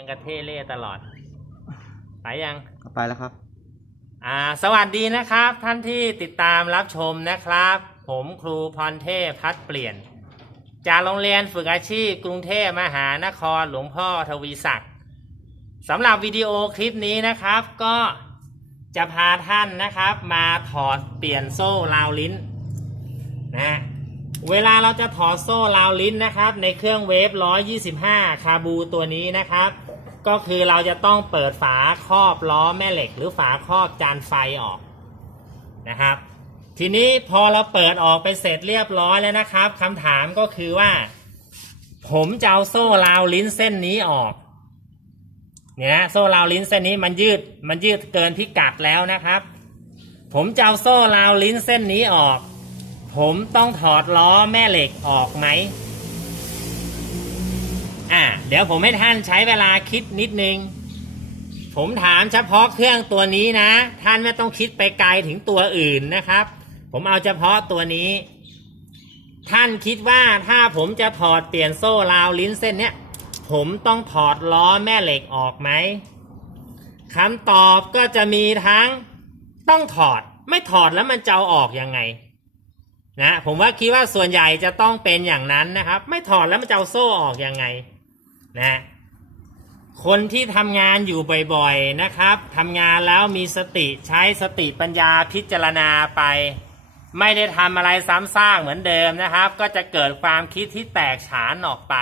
ยังกระเทเล่ตลอดไปยังไปแล้วครับ อ่า สวัสดีนะครับ ท่านที่ติดตามรับชมนะครับ ผมครูพรเทพพัดเปลี่ยน จากโรงเรียนฝึกอาชีพกรุงเทพมหานครหลวงพ่อทวีศักดิ์สำหรับวิดีโอคลิปนี้นะครับ ก็จะพาท่านนะครับ มาถอดเปลี่ยนโซ่ราวลิ้นนะฮะเวลาเราจะถอดโซ่ราวลิ้นนะครับ ในเครื่องเวฟ 125 คาบูตัวนี้นะครับ ก็คือเราจะต้องเปิดฝาครอบล้อแม่เหล็ก หรือฝาครอบจานไฟออกนะครับ ทีนี้พอเราเปิดออกไปเสร็จเรียบร้อยแล้วนะครับคำถามก็คือว่า ผมจะเอาโซ่ราวลิ้นเส้นนี้ออกเนี่ยโซ่ราวลิ้นเส้นนี้มันยืดมันยืดเกินพิกัดแล้วนะครับ ผมจะเอาโซ่ราวลิ้นเส้นนี้ออก ผมต้องถอดล้อแม่เหล็กออกไหม อ่าเดี๋ยวผมให้ท่านใช้เวลาคิดนิดนึง ผมถามเฉพาะเครื่องตัวนี้นะ ท่านไม่ต้องคิดไปไกลถึงตัวอื่นนะครับ ผมเอาเฉพาะตัวนี้ ท่านคิดว่าถ้าผมจะถอดเปลี่ยนโซ่ราวลิ้นเส้นเนี้ยผมต้องถอดล้อแม่เหล็กออกไหมคำตอบก็จะมีทั้งต้องถอดไม่ถอดแล้วมันจะเอาออกยังไงนะผมว่าคิดว่าส่วนใหญ่จะต้องเป็นอย่างนั้นนะครับ ไม่ถอดแล้วมันจะเอาโซ่ออกยังไง นะคนที่ทำงานอยู่บ่อยๆนะครับทำงานแล้วมีสติใช้สติปัญญาพิจารณาไป ไม่ได้ทำอะไรซ้ำซากเหมือนเดิมนะครับ ก็จะเกิดความคิดที่แตกฉานออกไป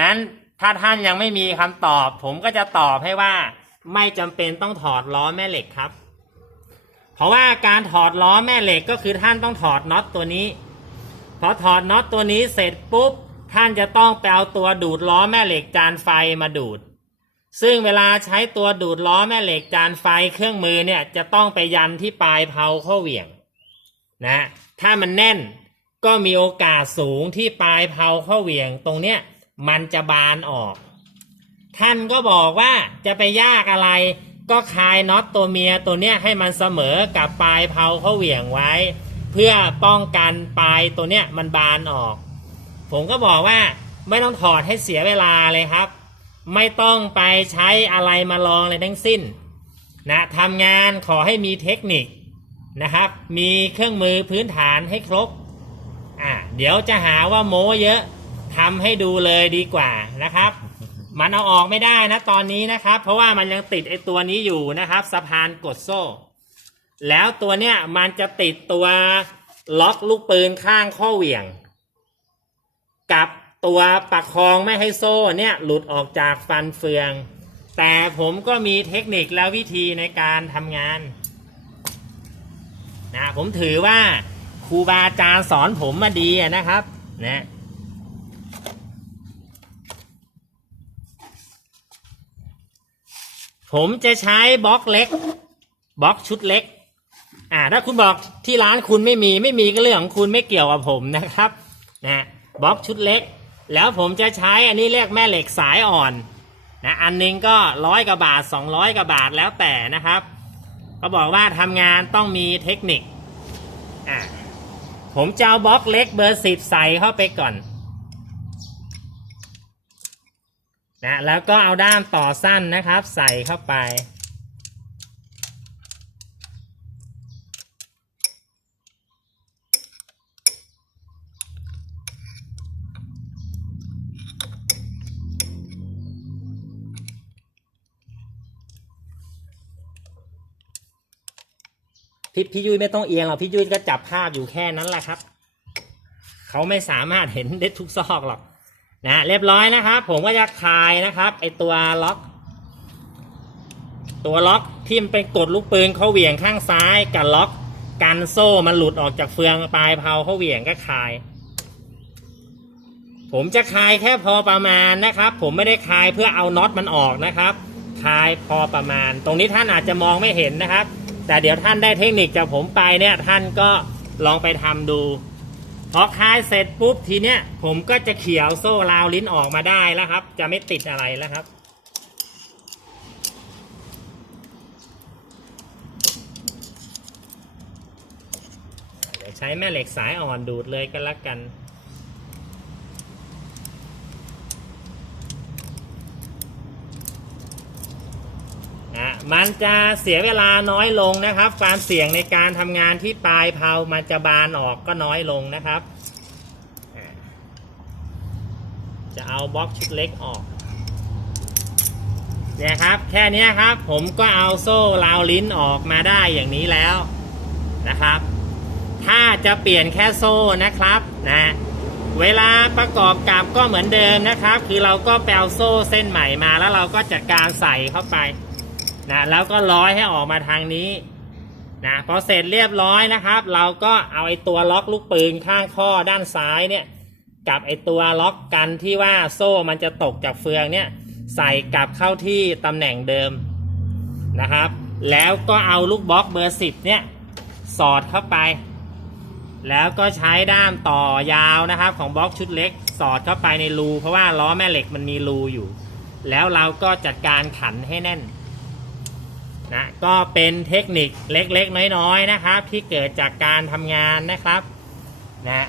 นั้นถ้าท่านยังไม่มีคำตอบ ผมก็จะตอบให้ว่า ไม่จำเป็นต้องถอดล้อแม่เหล็กครับ เพราะว่าการถอดล้อแม่เหล็กก็คือท่านต้องถอดน็อตตัวนี้พอถอดน็อตตัวนี้เสร็จปุ๊บ ท่านจะต้องไปเอาตัวดูดล้อแม่เหล็กจานไฟมาดูด ซึ่งเวลาใช้ตัวดูดล้อแม่เหล็กจานไฟเครื่องมือเนี่ยจะต้องไปยันที่ปลายเพลาข้าเหวี่ยงนะถ้ามันแน่นก็มีโอกาสสูงที่ปลายเพลาข้าเหวี่ยงตรงเนี้ยมันจะบานออก ท่านก็บอกว่าจะไปยากอะไร ก็คลายน็อตตัวเมียตัวเนี้ยให้มันเสมอกับปลายเพลาข้าเหวี่ยงไว้ เพื่อป้องกันปลายตัวเนี้ยมันบานออก ผมก็บอกว่าไม่ต้องถอดให้เสียเวลาเลยครับ ไม่ต้องไปใช้อะไรมาลองเลยทั้งสิ้นนะทำงานขอให้มีเทคนิคนะครับ มีเครื่องมือพื้นฐานให้ครบอ่าเดี๋ยวจะหาว่าโม้เยอะทำให้ดูเลยดีกว่านะครับ มันเอาออกไม่ได้นะตอนนี้นะครับ เพราะว่ามันยังติดไอตัวนี้อยู่นะครับ สะพานกดโซ่ แล้วตัวเนี้ยมันจะติดตัวล็อกลูกปืนข้างข้อเหวี่ยง กับตัวประคองไม่ให้โซ่เนี่ยหลุดออกจากฟันเฟือง แต่ผมก็มีเทคนิคและวิธีในการทำงานนะผมถือว่าครูบาอาจารย์สอนผมมาดีนะครับนะผมจะใช้บล็อกเล็กบล็อกชุดเล็ก อ่าถ้าคุณบอกที่ร้านคุณไม่มีไม่มีก็เรื่องของคุณไม่เกี่ยวกับผมนะครับ นะ บล็อกชุดเล็ก แล้วผมจะใช้อันนี้เรียกแม่เหล็กสายอ่อนนะอันหนึงก็ร้อยกว่าบาทสองร้อยกว่าบาทแล้วแต่นะครับเขาบอกว่าทำงานต้องมีเทคนิคอ่าผมจะเอาบล็อกเล็กเบอร์สิบใส่เข้าไปก่อนนะแล้วก็เอาด้ามต่อสั้นนะครับ ใส่เข้าไป พี่พี่ยุ้ยไม่ต้องเอียงหรอกพี่ยุ้ยก็จับภาพอยู่แค่นั้นแหละครับ เขาไม่สามารถเห็นได้ทุกซอกหรอกนะเรียบร้อยนะครับ ผมก็จะคลายนะครับไอตัวล็อก ตัวล็อกที่มันเป็นกดลูกปืนเขาเหวี่ยงข้างซ้ายกับล็อกกันโซ่มันหลุดออกจากเฟืองปลายเพลาเขาเหวี่ยงก็คลาย ผมจะคลายแค่พอประมาณนะครับ ผมไม่ได้คลายเพื่อเอาน็อตมันออกนะครับ คลายพอประมาณ ตรงนี้ท่านอาจจะมองไม่เห็นนะครับ แต่เดี๋ยวท่านได้เทคนิคจากผมไปเนี่ยท่านก็ลองไปทำดูพอคลายเสร็จปุ๊บทีเนี้ยผมก็จะเขี่ยวโซ่ราวลิ้นออกมาได้แล้วครับ จะไม่ติดอะไรแล้วครับ เดี๋ยวใช้แม่เหล็กสายอ่อนดูดเลยก็แล้วกัน มันจะเสียเวลาน้อยลงนะครับ ความเสี่ยงในการทำงานที่ปลายเพลามันจะบานออกก็น้อยลงนะครับ จะเอาบล็อกชุดเล็กออกเนี่ยครับแค่นี้ครับผมก็เอาโซ่ราวลิ้นออกมาได้อย่างนี้แล้วนะครับ ถ้าจะเปลี่ยนแค่โซ่นะครับนะเวลาประกอบกับก็เหมือนเดิมนะครับ คือเราก็แปลโซ่เส้นใหม่มาแล้วเราก็จัดการใส่เข้าไป นะแล้วก็ร้อยให้ออกมาทางนี้นะพอเสร็จเรียบร้อยนะครับ เราก็เอาไอ้ตัวล็อกลูกปืนข้างข้อด้านซ้ายเนี่ยกับไอ้ตัวล็อกกันที่ว่าโซ่มันจะตกจากเฟืองเนี่ยใส่กลับเข้าที่ตำแหน่งเดิมนะครับ แล้วก็เอาลูกบล็อกเบอร์สิบเนี่ยสอดเข้าไป แล้วก็ใช้ด้ามต่อยาวนะครับ ของบล็อกชุดเล็ก สอดเข้าไปในรู เพราะว่าล้อแม่เหล็กมันมีรูอยู่ แล้วเราก็จัดการขันให้แน่น นะก็เป็นเทคนิคเล็กๆ น้อยๆนะครับ ที่เกิดจากการทำงานนะครับนะ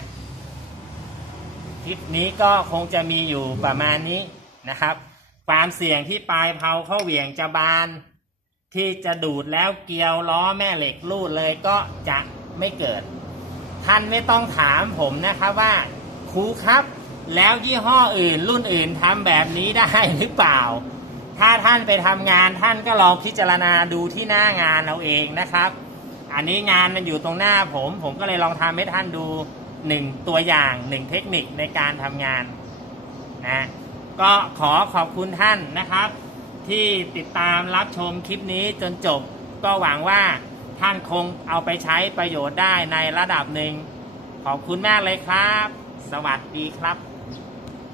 คลิปนี้ก็คงจะมีอยู่ประมาณนี้นะครับ ความเสี่ยงที่ปลายเพลาเข้าเหวี่ยงจะบาน ที่จะดูดแล้วเกลียวล้อแม่เหล็กรูดเลยก็จะไม่เกิด ท่านไม่ต้องถามผมนะครับว่าครูครับ แล้วยี่ห้ออื่นรุ่นอื่นทำแบบนี้ได้หรือเปล่า ถ้าท่านไปทำงานท่านก็ลองพิจารณาดูที่หน้างานเราเองนะครับ อันนี้งานมันอยู่ตรงหน้าผม ผมก็เลยลองทำให้ท่านดูหนึ่งตัวอย่างหนึ่งเทคนิคในการทำงานนะก็ขอขอบคุณท่านนะครับ ที่ติดตามรับชมคลิปนี้จนจบ ก็หวังว่าท่านคงเอาไปใช้ประโยชน์ได้ในระดับหนึ่งขอบคุณมากเลยครับ สวัสดีครับ